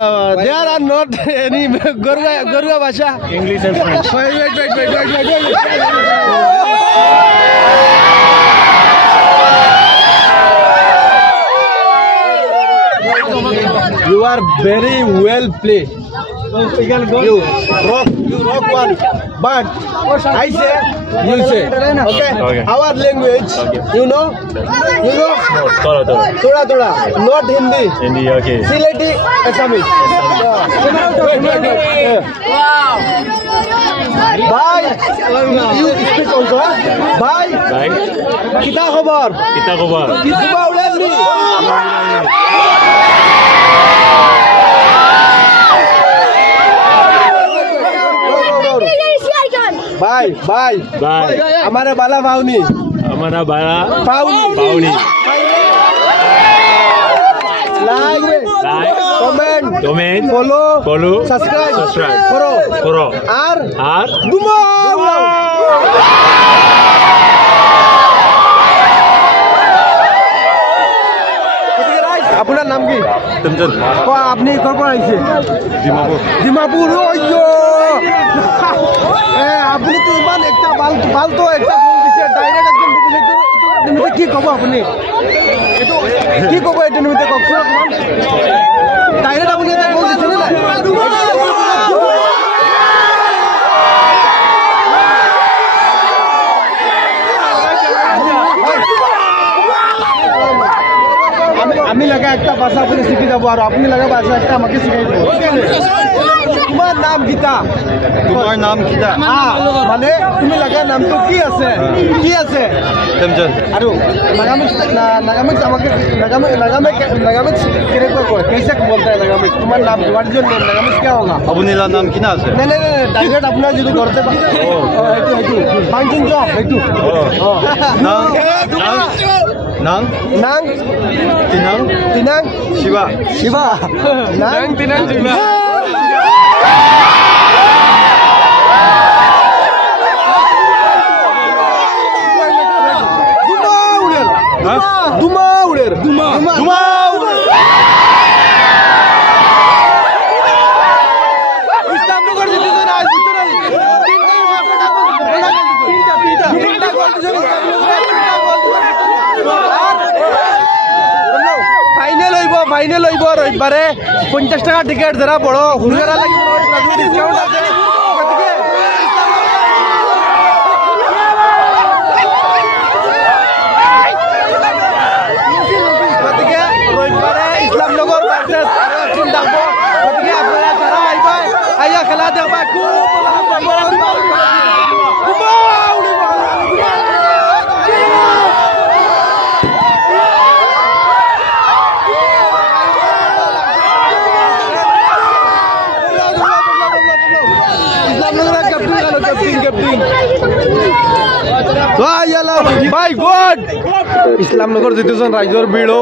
There are not any Gorga Basha. English and French. Wait. You are very well played. You rock one. But I say, you say. Okay? Our language, you know? Thoda. Not Hindi. Hindi, okay. Sileti, Assamese. Wait. Wow. Bye. You speak also, huh? Bye. Kita khabar. Kita ulazmi. Bye. हमारे बाला भावनी like comment follow subscribe koro আর দুমা আপনার নাম কি তমজন আপনি কখন আইছে ডিমাপুর ওইয়ো আপনি তো ইমান একটা ফালতু একটা গোল দিছে ডাইরেক্ট একদম নিমিতে কি কব আপনি এটো কি কব এটা নিমিতে কখন ডাইরেক্ট আপনি একটা গোল দিছেন না আমি লাগা একটা ভাষা আপনি শিখে যাব আর আপনি লাগা ভাষা একটা আমাকে শিখাই দেব তোমার নাম গীতা মানে তুমি লাগা নাম তো কি আছে তমজন আর নাগামিক আমাকে নাগামিক কেরে কয় कैसे बोलता है नागामिक तुम्हारा नाम व्हाट इज योर नेम नागामिक क्या होगा अपनी नाम किना আছে नहीं डायरेक्ट अपना जो करते हेतु फांक्शन जो हेतु नाम Tinang Shiva Nang Tinang Shiva Duma uler Islam no kar dite na tinta gol final হইব রবিবারে 50 টাকা টিকেট যারা বড় হুরগারা লাগিব ডিসকাউন্ট আছে গতিকে রবিবারে ইসলামনগর ভার্সেস টিম থাকবো গতিকে আপনারা যারা আইয়া খেলা দেখবা খুব By God! Islamnagar জিতেছেন রাইজর ভিড়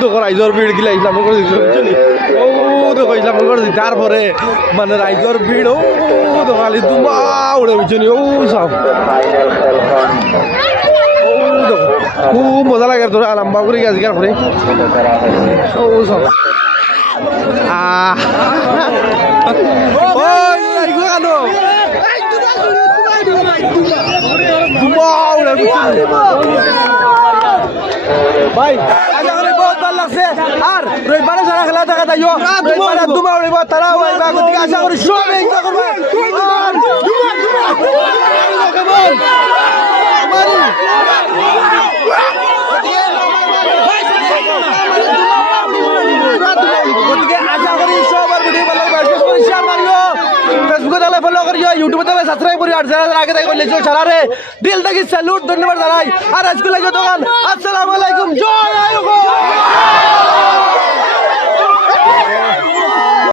দেখো রাইজর ভিড় গিলা ইসলামনগর জিতেছেন দেখো ইসলামনগর জিতার পরে মানে রাইজর ভিড় দেখো খালি দুমা উড়ে বুঝছেন সব দেখো খুব মজা লাগে তোরা লম্বা করে গাছ গাছ করে সব ভাই আজকে বহুত ভালো লাগছে আর রবিবারে যারা খেলা দেখা যাইও রবিবারে দুমা উড়িব তারা হইবা গতিকে আশা করি সব এনজয় করবে আর কেমন গতিকে আশা করি সবার ভিডিও ভালো লাগবে শেয়ার মারিও ফেসবুকে তাহলে ফলো করিও ইউটিউবে তাহলে সাবস্ক্রাইব করিও আর যারা আগে থেকে করলে সারারে দিল থেকে স্যালুট ধন্যবাদ জানাই আর আজকে লাগে দোকান আসসালামু আলাইকুম জয় আয়ুব